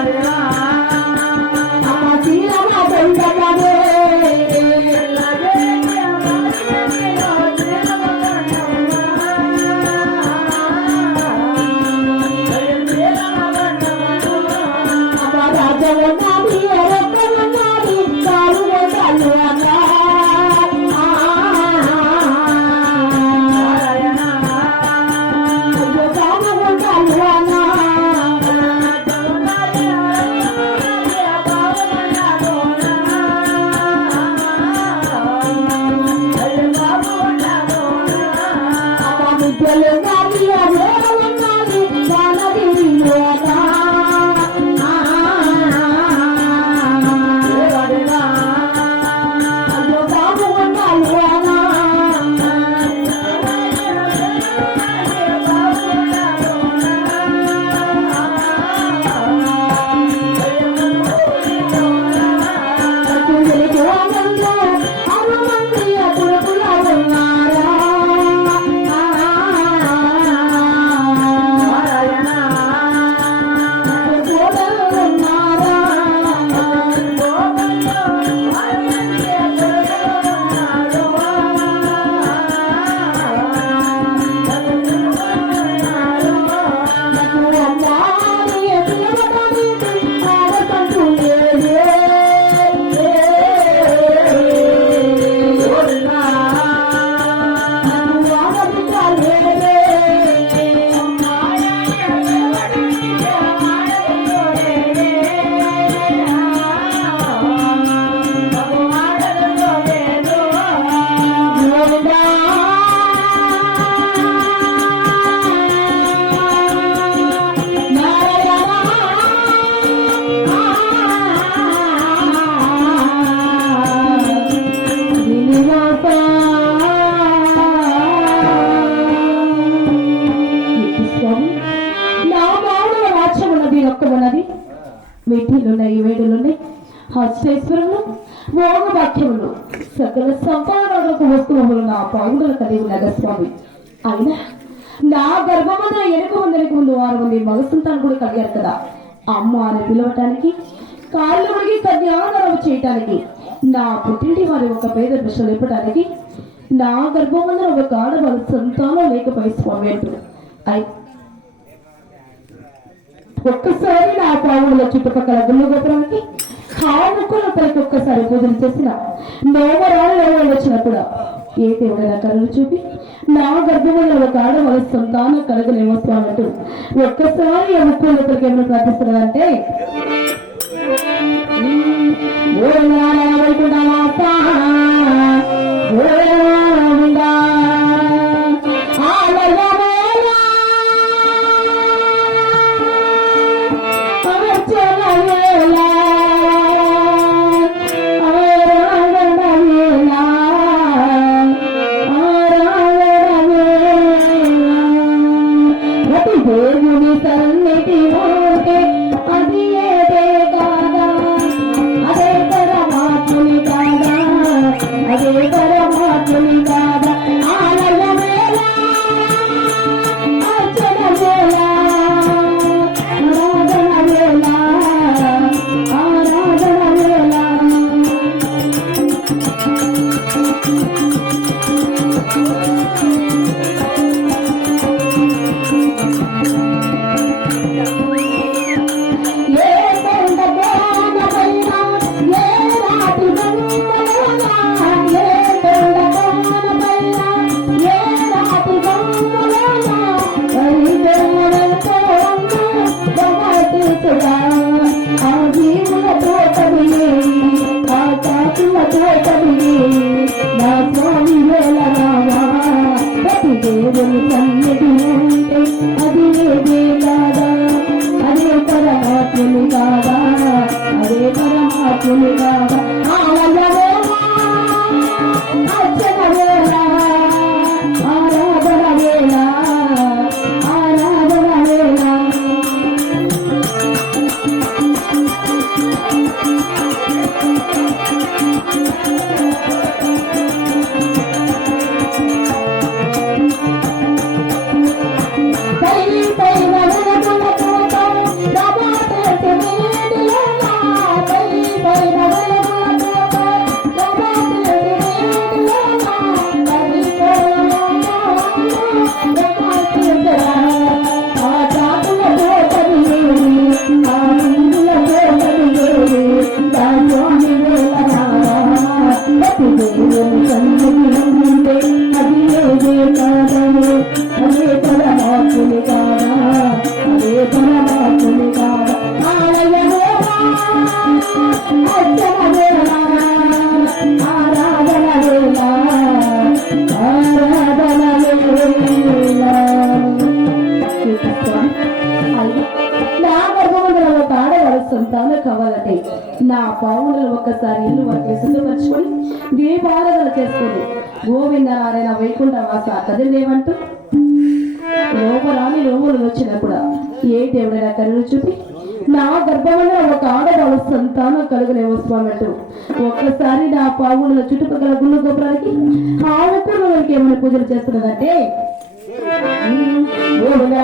అమ్మ আমরা వీటిలున్నాయి వేడులున్నాయి హస్తేశ్వరులు భోగ వాక్యములు సకల సంపాదనకు వస్తువులు నా పావుల కలిగి ఉన్నది స్వామి. అయినా నా గర్భమంద ఎనుక వందరికి ముందు వారు మంది మగ సంతానం కూడా కలిగారు కదా. అమ్మ అని పిలవటానికి కాళ్ళు ముడిగి కన్యాదానం చేయటానికి నా పుట్టింటి వారి ఒక పేద దృష్టి లేపటానికి నా గర్భమందర ఒక ఆడవారి సంతానం లేకపోయి స్వామి అంటూ అయి ఒక్కసారి నా పావుల చుట్టుపక్కల గుళ్ళు గోపురానికి హాముకుల పైకి ఒక్కసారి పూజలు చేసిన నోమరాలు ఎవరు వచ్చినప్పుడు ఏ దేవుడైనా కళ్ళు చూపి నా గర్భమైన ఒక ఆడవాళ్ళ సంతాన కలగలేమో స్వామి అంటూ ఒక్కసారి ఆ ముక్కుల పైకి ఏమైనా ప్రార్థిస్తున్నారంటే ఓ నారాయణ వైకుంఠవాస, Thank you. సన్నిధి ఉంటే అది ఏదే కాదా? అదే పరమాత్ముని కాదా అదే కాదా? సంతానం కావాలంటే నా పావులను ఒక్కసారి ఇల్లు వాటిని సిద్ధపరచుకొని దీపారాధన చేసుకొని గోవింద నారాయణ వైకుంఠ వాస కదిలేమంటూ లోపరాని లోములు వచ్చినప్పుడు ఏ దేవుడైనా కరుణ చూపి నా గర్భమైన ఒక ఆడవాళ్ళ సంతానం కలుగునే వస్తామంటూ ఒక్కసారి నా పావుల చుట్టుపక్కల గుళ్ళు గోపురానికి ఆవుకు మనకి ఏమైనా పూజలు చేస్తున్నదంటే? గోవింద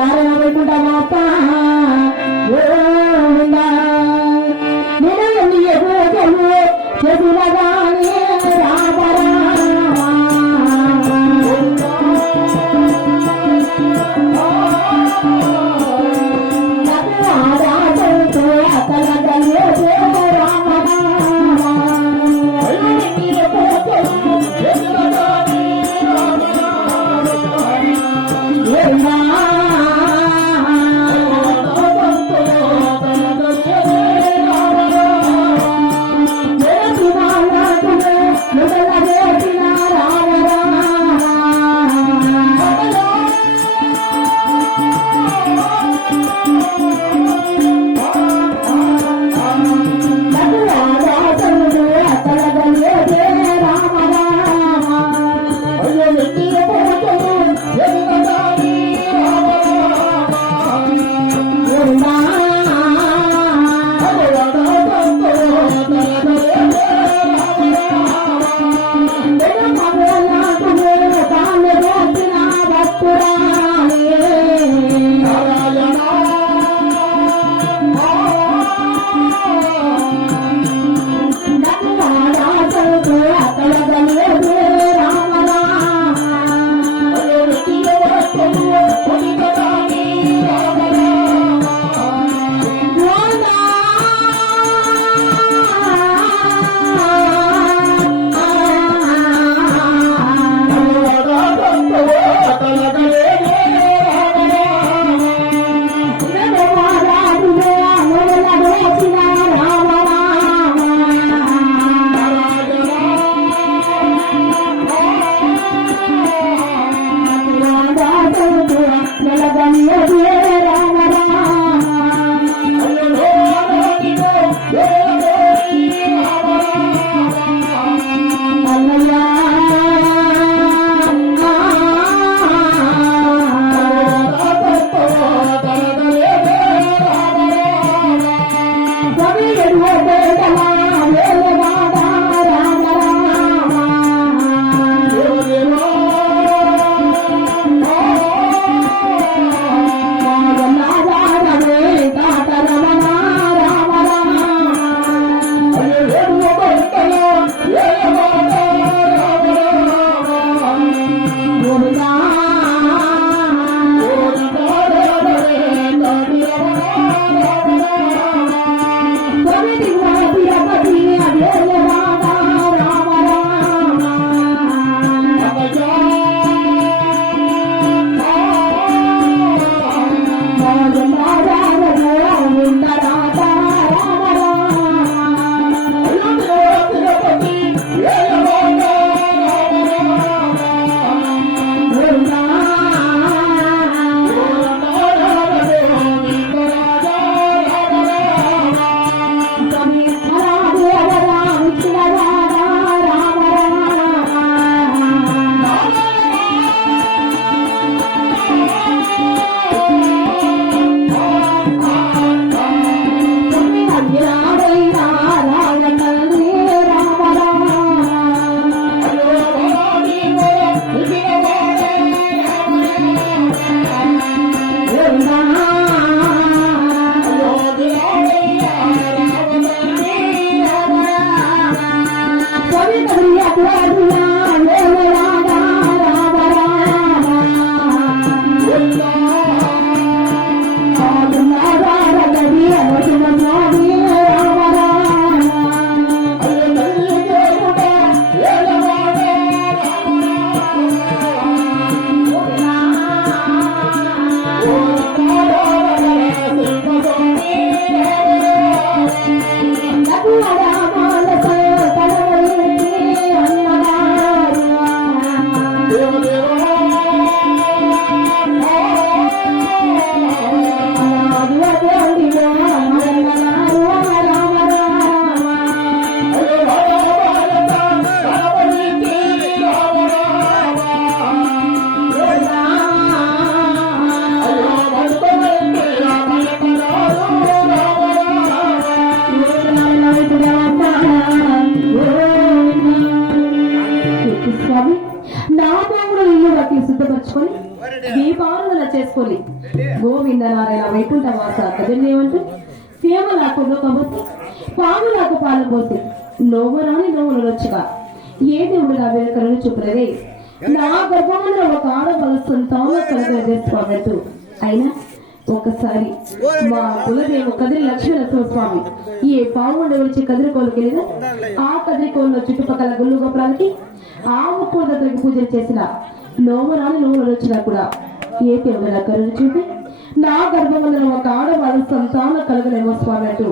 জানিয়ে స్వామి నామములు ఇల్లు బట్టి సిద్ధపరచుకొని దీపారాధన చేసుకోవాలి గోవింద నారాయణ వైకుంఠ వాస కదండి ఏమంటే సేవ లేకుండా కాబట్టి పాము లేక పాలు పోతే నోవరాని ఏ దేవుడు నా వెనుకలను చూపలేదే? నా గర్భంలో ఒక ఆడబల సంతానం కలుగు చేసుకోగలదు అయినా ఒకసారి మా కులదేవు కదిరి లక్ష్మీ స్వామి. ఏ పావుండ వచ్చి కదిరికోలుకి లేదా ఆ కదిరికోల్లో చుట్టుపక్కల గుళ్ళు గోపురాలకి ఆ ముక్కులకి పూజలు చేసిన నోమరాని నోములు వచ్చినా కూడా ఏ దేవుడు కరుణ చూపి? నా గర్భంలో ఒక ఆడవాళ్ళ సంతాన కలుగునేమో స్వామి అంటూ